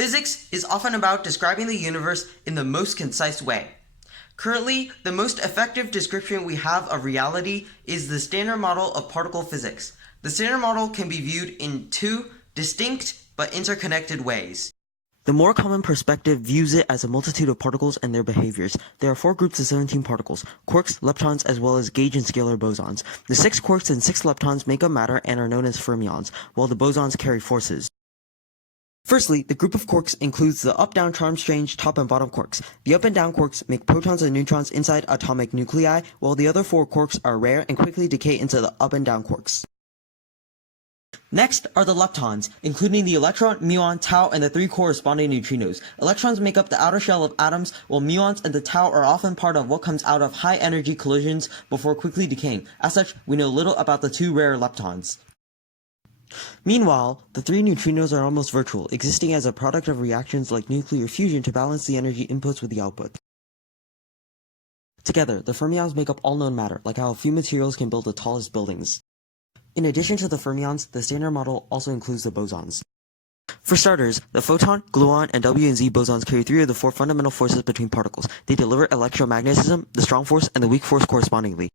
Physics is often about describing the universe in the most concise way. Currently, the most effective description we have of reality is the Standard Model of particle physics. The Standard Model can be viewed in two distinct but interconnected ways. The more common perspective views it as a multitude of particles and their behaviors. There are 4 groups of 17 particles: quarks, leptons, as well as gauge and scalar bosons. The 6 quarks and 6 leptons make up matter and are known as fermions, while the bosons carry forces. Firstly, the group of quarks includes the up-down charm exchange top and bottom quarks. The up and down quarks make protons and neutrons inside atomic nuclei, while the other 4 quarks are rare and quickly decay into the up and down quarks. Next are the leptons, including the electron, muon, tau, and the 3 corresponding neutrinos. Electrons make up the outer shell of atoms, while muons and the tau are often part of what comes out of high-energy collisions before quickly decaying. As such, we know little about the 2 rare leptons. Meanwhile, the 3 neutrinos are almost virtual, existing as a product of reactions like nuclear fusion to balance the energy inputs with the output. Together, the fermions make up all known matter, like how a few materials can build the tallest buildings. In addition to the fermions, the Standard Model also includes the bosons. For starters, the photon, gluon, and W and Z bosons carry 3 of the 4 fundamental forces between particles. They deliver electromagnetism, the strong force, and the weak force correspondingly.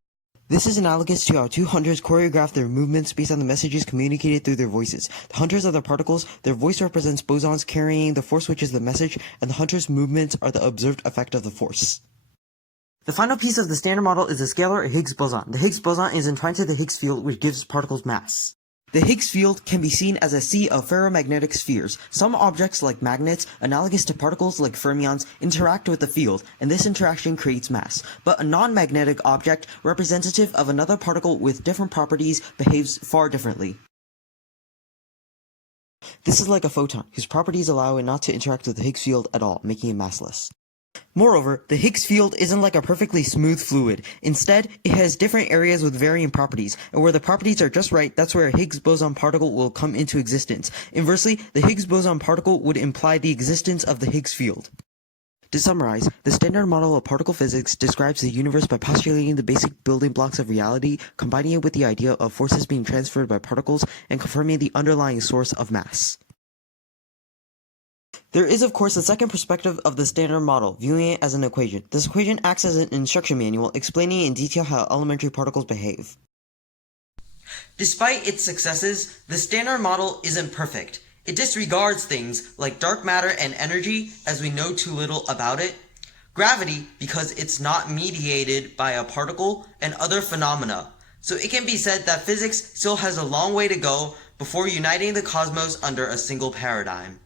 This is analogous to how 2 hunters choreograph their movements based on the messages communicated through their voices. The hunters are the particles, their voice represents bosons carrying the force, which is the message, and the hunters' movements are the observed effect of the force. The final piece of the Standard Model is the scalar or Higgs boson. The Higgs boson is entwined to the Higgs field, which gives particles mass. The Higgs field can be seen as a sea of ferromagnetic spheres. Some objects, like magnets, analogous to particles like fermions, interact with the field, and this interaction creates mass. But a non-magnetic object, representative of another particle with different properties, behaves far differently. This is like a photon, whose properties allow it not to interact with the Higgs field at all, making it massless. Moreover, the Higgs field isn't like a perfectly smooth fluid. Instead, it has different areas with varying properties, and where the properties are just right, that's where a Higgs boson particle will come into existence. Inversely, the Higgs boson particle would imply the existence of the Higgs field. To summarize, the Standard Model of particle physics describes the universe by postulating the basic building blocks of reality, combining it with the idea of forces being transferred by particles, and confirming the underlying source of mass. There is, of course, a second perspective of the Standard Model, viewing it as an equation. This equation acts as an instruction manual, explaining in detail how elementary particles behave. Despite its successes, the Standard Model isn't perfect. It disregards things like dark matter and energy, as we know too little about it, gravity, because it's not mediated by a particle, and other phenomena. So it can be said that physics still has a long way to go before uniting the cosmos under a single paradigm.